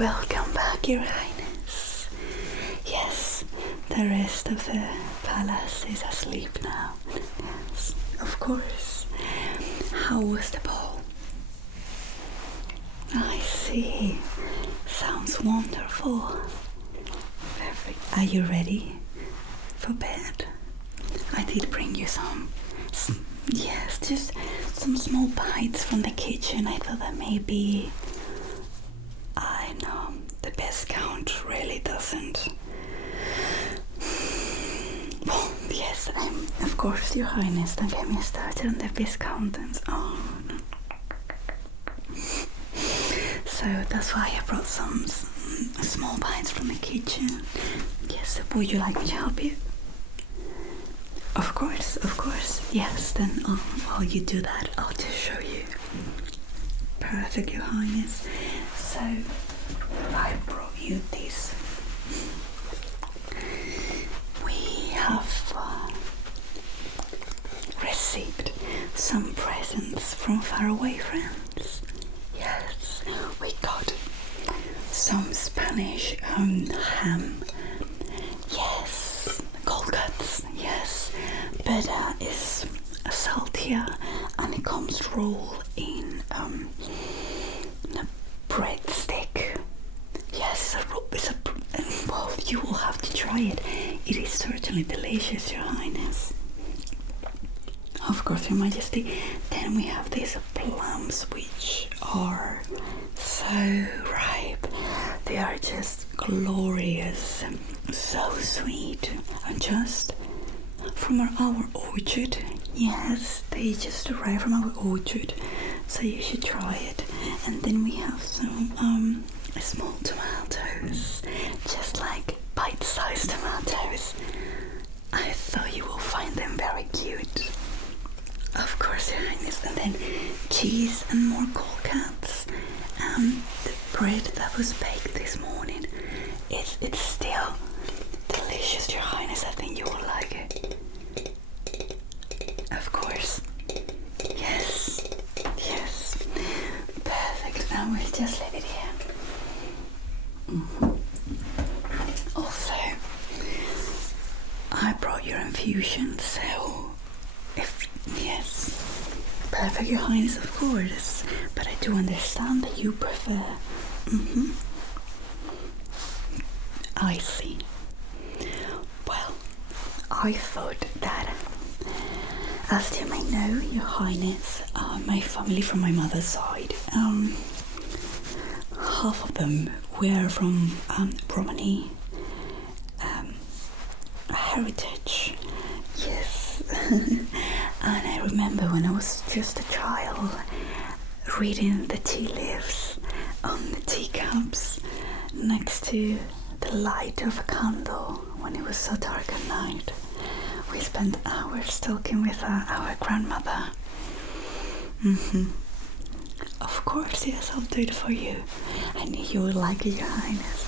Welcome back, Your Highness. Yes, the rest of the palace is asleep now. Yes, of course. How was the ball? I see. Sounds wonderful. Perfect. Are you ready for bed? I did bring you some. Yes, just some small bites from the kitchen. I thought that maybe, I know, the Viscount really doesn't. Well, yes, of course, Your Highness, don't get me started on the Viscountants. Oh, no. So that's why I brought some small bites from the kitchen. Yes, would you like me to help you? Of course. Yes, then while you do that, I'll just show you. Perfect, Your Highness. So, I brought you this. We have received some presents from faraway friends. Yes, we got some Spanish ham. Yes, cold cuts. Yes, but it's saltier, and it comes rolled in a breadstick. Yes, well, you will have to try it. It is certainly delicious, Your Highness. Of course, Your Majesty. Then we have these plums, which are so ripe. They are just glorious, so sweet, and just from our orchard. Yes, they just arrived from our orchard, so you should try it. And then we have some small tomatoes, just like bite-sized tomatoes. I thought you will find them very cute. Of course, Your Highness. And then cheese and more cold cuts. The bread that was baked this morning, it's still delicious, Your Highness. I think you will like it. Of course. Yes. Perfect. Now we'll just leave it here. Also, I brought your infusion, so yes. Perfect, Your Highness, of course. But I do understand that you prefer. I see. Well, I thought that, as you may know, Your Highness, my family from my mother's side, half of them were from Romani heritage. Yes. And I remember when I was just a child reading the tea leaves on the teacups next to the light of a candle when it was so dark at night. We spent hours talking with our grandmother. Of course, yes, I'll do it for you. I knew you would like it, Your Highness.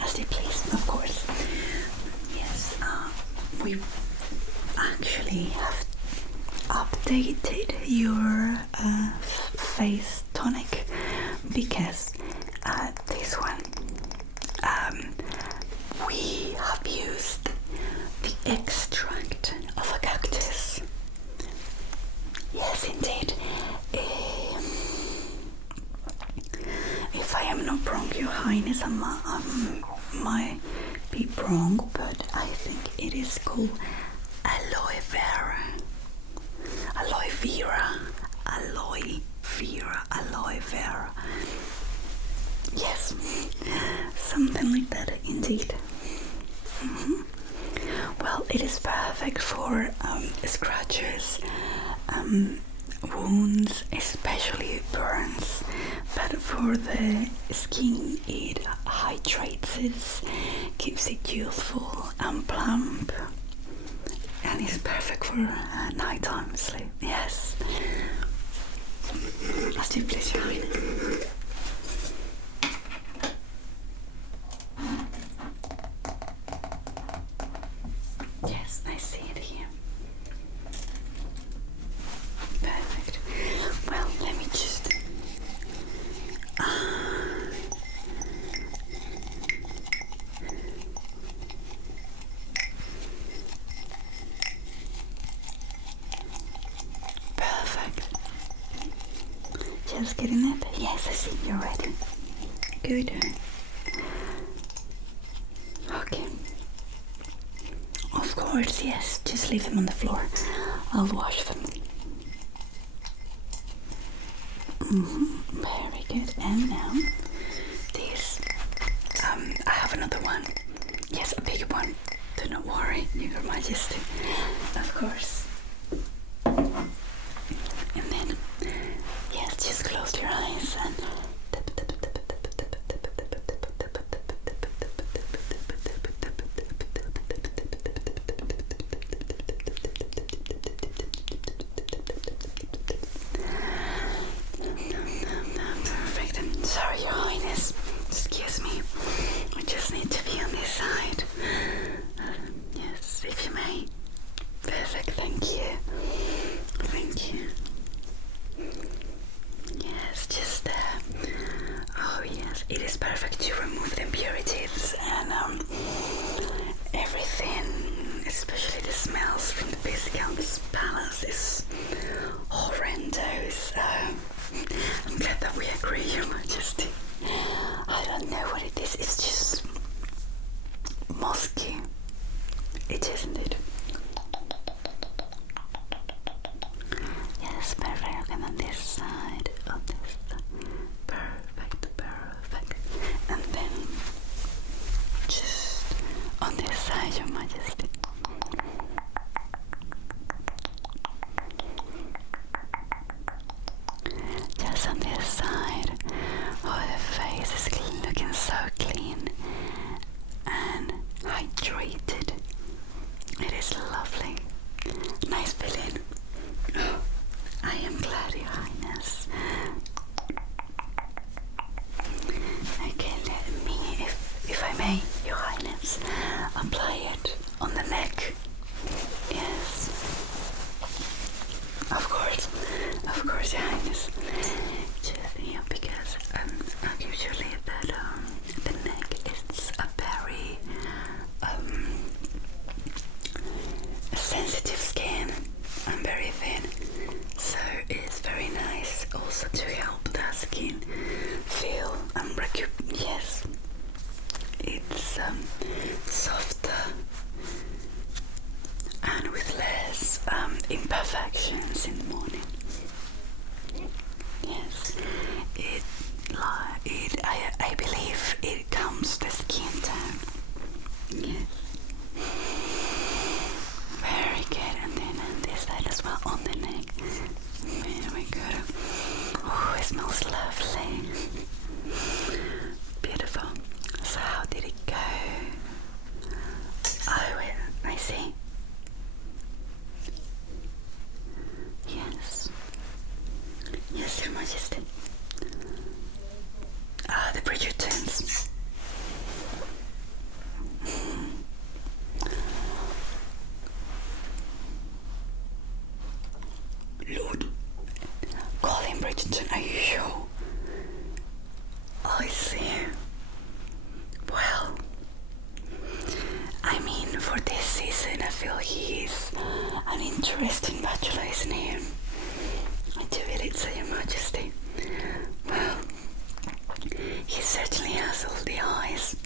As you please, of course. Yes, we actually have updated your face tonic, because this one we have used the extract of a cactus. Yes, indeed. If I am not wrong, Your Highness, I might be wrong, but I think it is called aloe vera. Aloe vera. Aloe vera. Aloe vera. Yes, something like that, indeed. Well, it is perfect for scratches, wounds, especially burns, but for the skin it hydrates it, keeps it youthful and plump, and it's perfect for nighttime sleep. Yes. As you please, Your Highness. Yes, I see it here. Perfect. Well, let me just just getting up. Yes, I see you're ready. Good. Okay. Of course, yes. Just leave them on the floor. I'll wash them. Very good. And now, this. I have another one. Yes, a bigger one. Do not worry, Your Majesty. Of course. And then, yes, just close your eyes and perfect. Sorry, Your Highness. Excuse me. I just need to be on this side. Yes, if you may. Perfect, thank you. Thank you. Yes, just oh yes, it is perfect to remove the impurities and everything, especially the smells from the Viscount's palace is horrendous. I'm glad that we agree, Your Majesty. I don't know what it is, it's just musky. It is indeed. Yes, perfect. And on this side, on this side. Perfect, perfect. And then just on this side, Your Majesty. Just on this side. Oh, the face is looking so clean and hydrated. It is lovely. Nice feeling. Oh, I am glad, Your Highness. Okay, let me, if I may, Your Highness, apply it on the neck. Yes. Of course, Your Highness. Just yeah, because usually that the neck is a very sensitive skin and very thin, so it's very nice also to help the skin feel and yes, it's softer and with less imperfections in the morning. Yes, I believe it calms the skin down. Yes. Very good, and then on this side as well, on the neck. Very good. Oh, it smells lovely. Beautiful. So how did it go? Oh, I see. Yes. Yes, Your Majesty. The Bridgertons. Lord, Colin Bridgerton, are you sure? I see. Well, I mean, for this season, I feel he's an interesting bachelor, isn't he? I do believe so, Your Majesty. Well, he certainly has all the eyes.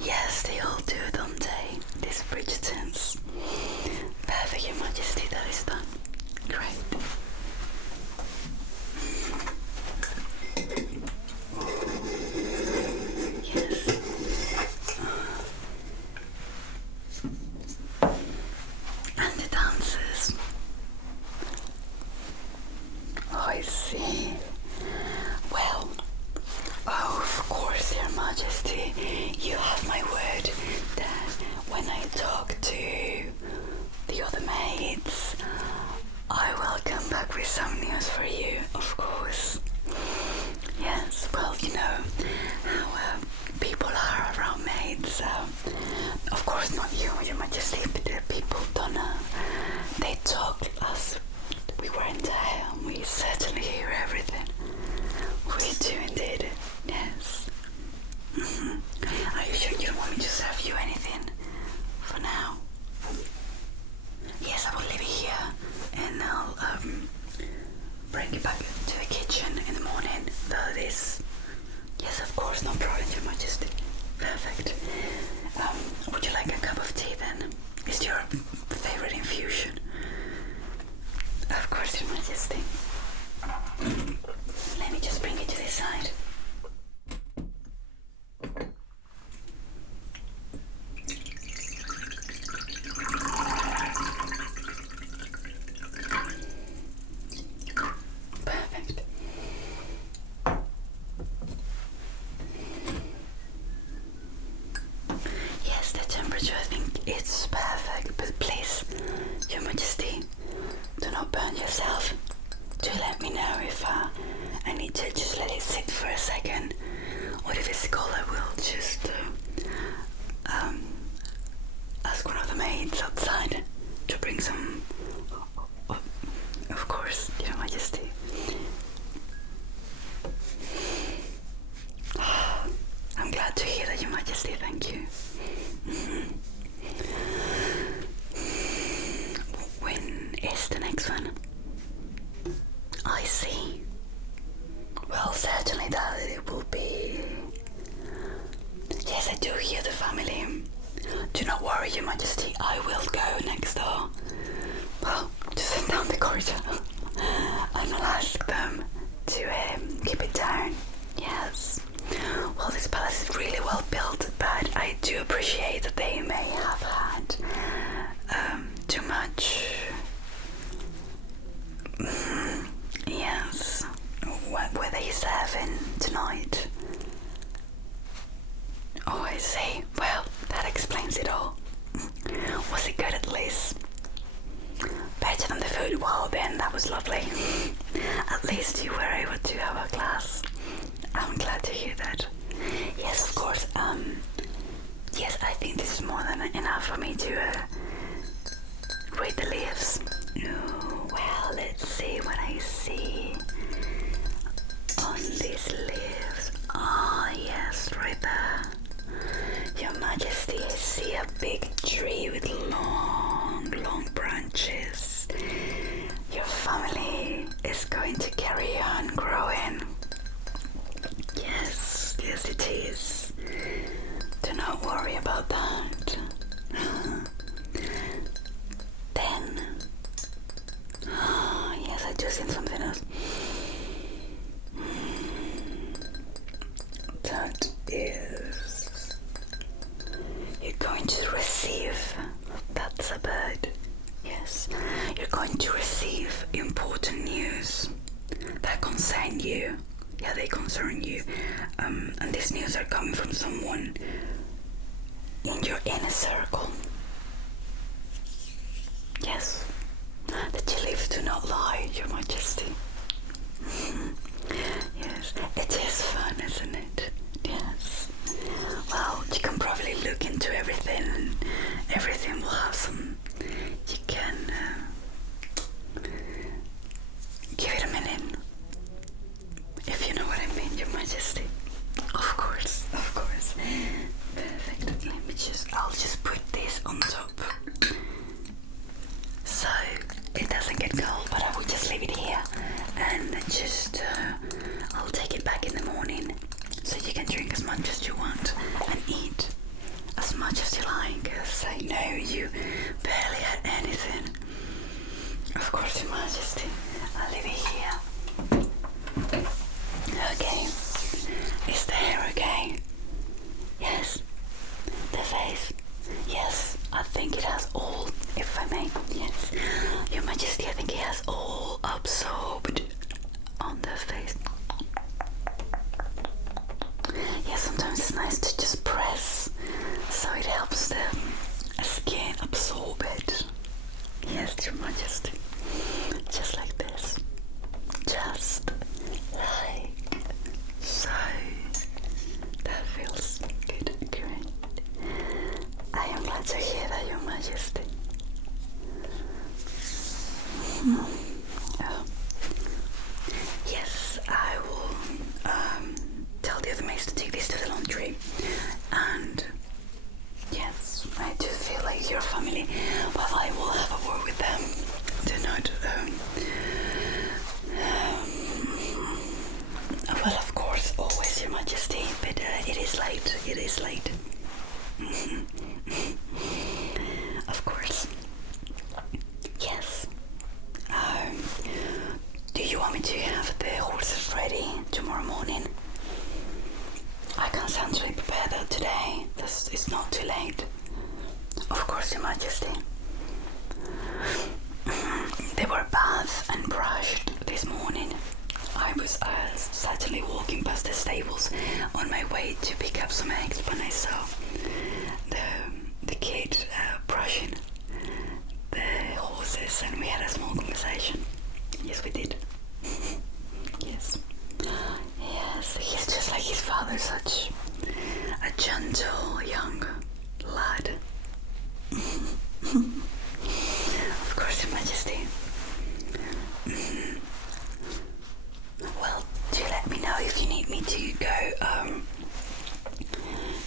Yes, they all do, don't they? These Bridgertons. Perfect, Your Majesty, that is done. Great. Yes. And the dancers. Oh, I see. Well, oh, of course, Your Majesty, you have my word that when I talk to the other maids, I will come back with some news for you, of course. Yes, well, you know how people are around maids. Of course, not you, Your Majesty, but there are people don't they talk as we weren't there, and we certainly hear everything. We do indeed, yes. Are you sure you don't want me to serve you anything for now? Yes, I will leave it here and I'll bring it back course, Your Majesty. Let me just bring it to this side. Perfect. Yes, the temperature, I think it's perfect, but please, Your Majesty, do not burn yourself. Do let me know if I need to just let it sit for a second, or if it's cold I will just ask one of the maids outside to bring some, of course, Your Majesty. I'm glad to hear that, Your Majesty, thank you. When is the next one? I see. Well, certainly that it will be. Yes, I do hear the family. Do not worry, Your Majesty, I will go next door. Well, just down the corridor. I will ask them to keep it down. Yes. Well, this palace is really well built, but I do appreciate that they may have had too much. Yes. What were they serving tonight? Oh, I see. Well, that explains it all. Was it good at least? Better than the food? Well, then that was lovely. At least you were able to have a glass. I'm glad to hear that. Yes, of course. Yes, I think this is more than enough for me to read the leaves. Oh, well, let's see what I see on these leaves. Ah, yes, right there. Your Majesty, I see a big tree with long, long branches. Your family is going to carry on growing. Yes, yes it is. Do not worry about that. Then, yes, I just seen something else. That is, you're going to receive, that's a bird, yes, you're going to receive important news that concern you. Yeah, they concern you, and these news are coming from someone in your inner circle. Yes, the tea leaves do not lie, Your Majesty. Yes, it is fun, isn't it? Yes. Well, you can probably look into everything. Everything will have some. You can give it a minute. If you know what I mean, Your Majesty. Of course, of course. Perfect. Let me I'll just put this on top. So it doesn't get cold, but I will just leave it here and just I'll take it back in the morning so you can drink as much as you want and eat as much as you like, because I know you barely had anything. Of course, Your Majesty, I'll leave it here. Okay, is the hair okay? Yes. The face? Yes, I think it has all, if I may. Yes, Your Majesty, I think it has all absorbed on the face. Yeah, sometimes it's nice to just press so it helps the skin absorb it. Yes, Your Majesty. Just like this. Do you want me to have the horses ready tomorrow morning? I can essentially prepare that today. It's not too late. Of course, Your Majesty. They were bathed and brushed this morning. I was certainly walking past the stables on my way to pick up some eggs when I saw the kid brushing the horses, and we had a small conversation. Yes, we did. Yes. Yes, he's just like his father, such a gentle young lad. Of course, Your Majesty. Well, do let me know if you need me to go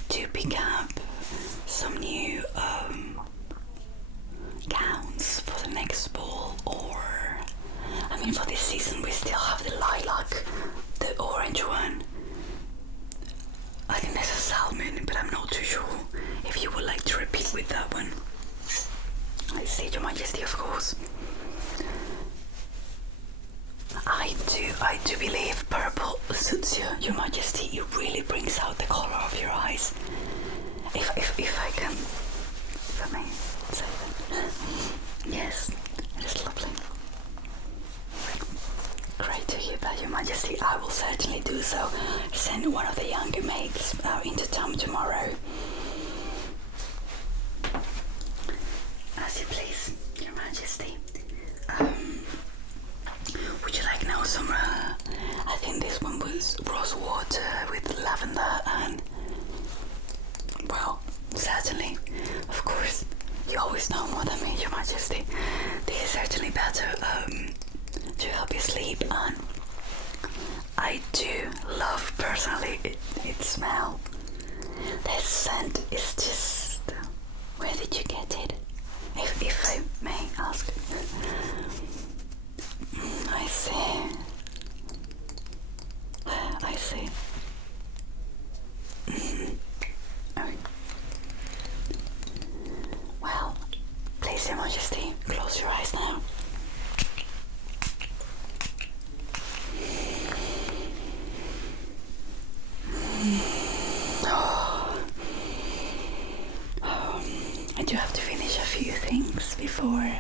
to pick up some new gowns for the next ball, or I mean for this season we still have the lilac, the orange one. I think there's a salmon, but I'm not too sure if you would like to repeat with that one. I see, Your Majesty, of course. I do believe purple suits you, Your Majesty. It really brings out the color of your eyes. If I may say that. Yes, it is lovely. Great to hear that, Your Majesty. I will certainly do so. Send one of the younger maids into town tomorrow. As you please, Your Majesty. Would you like now some, I think this one was rosewater with lavender and, well, certainly, of course, you always know more than me, Your Majesty. This is certainly better to help you sleep, and I do love, personally, its smell. The scent is just, where did you get it? If I may ask. I see. I see. Okay. Well, please, Your Majesty, close your eyes now. I do have to finish a few things before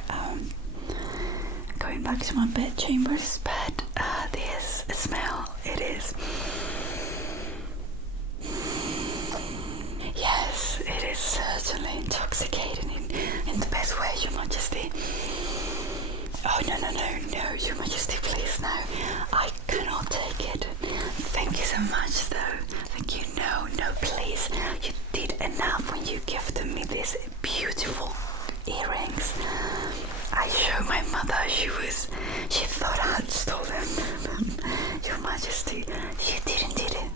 going back to my bed chambers, but this smell, it is, yes, it is certainly intoxicating in the best way, Your Majesty. Oh, no, Your Majesty, please, no, I cannot take it. Thank you so much, though. Thank you. No, please, you did enough when you gifted me these beautiful earrings. I showed my mother, she thought I had stolen them. Your Majesty, she didn't, did it?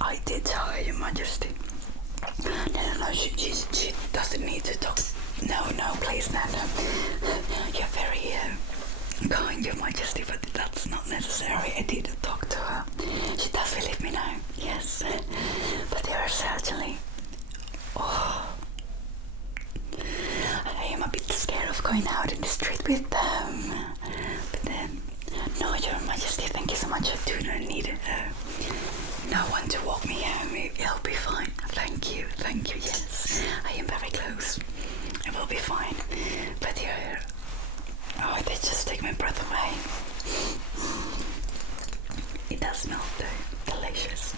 I did tell her, Your Majesty. No, she doesn't need to talk. No, please, no. You're very kind, Your Majesty, but that's not necessary. I did talk to her. She does believe me now, yes. But they are certainly, I am a bit scared of going out in the street with them. But then, no, Your Majesty, thank you so much. I do not need no one to walk me home. It'll be fine. Thank you, yes. I am very close. It will be fine. But they just take my breath away. It does smell though, delicious.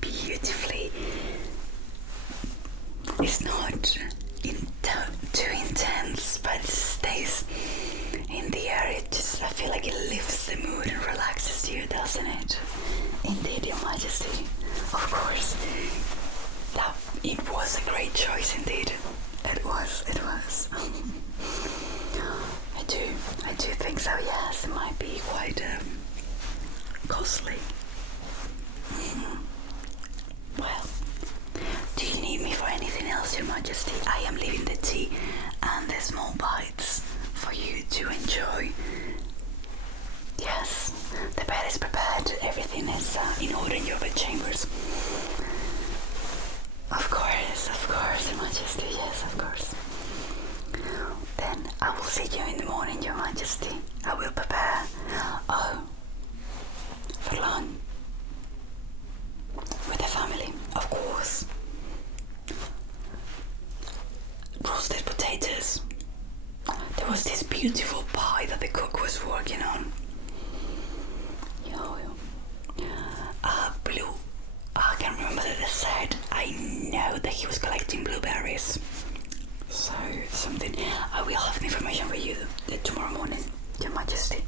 Beautifully. It's not too intense, but it stays in the air. I feel like it lifts the mood and relaxes you, doesn't it? Indeed, Your Majesty. Of course. It was a great choice indeed. It was. I do think so, yes. It might be quite costly. Well, do you need me for anything else, Your Majesty? I am leaving the tea and the small bites for you to enjoy. Yes, the bed is prepared. Everything is in order in your bed chambers. Of course, Your Majesty. Yes, of course. Then I will see you in the morning, Your Majesty. I will prepare was working on. Blue. I can't remember what they said. I know that he was collecting blueberries. So something. I will have the information for you tomorrow morning, Your Majesty.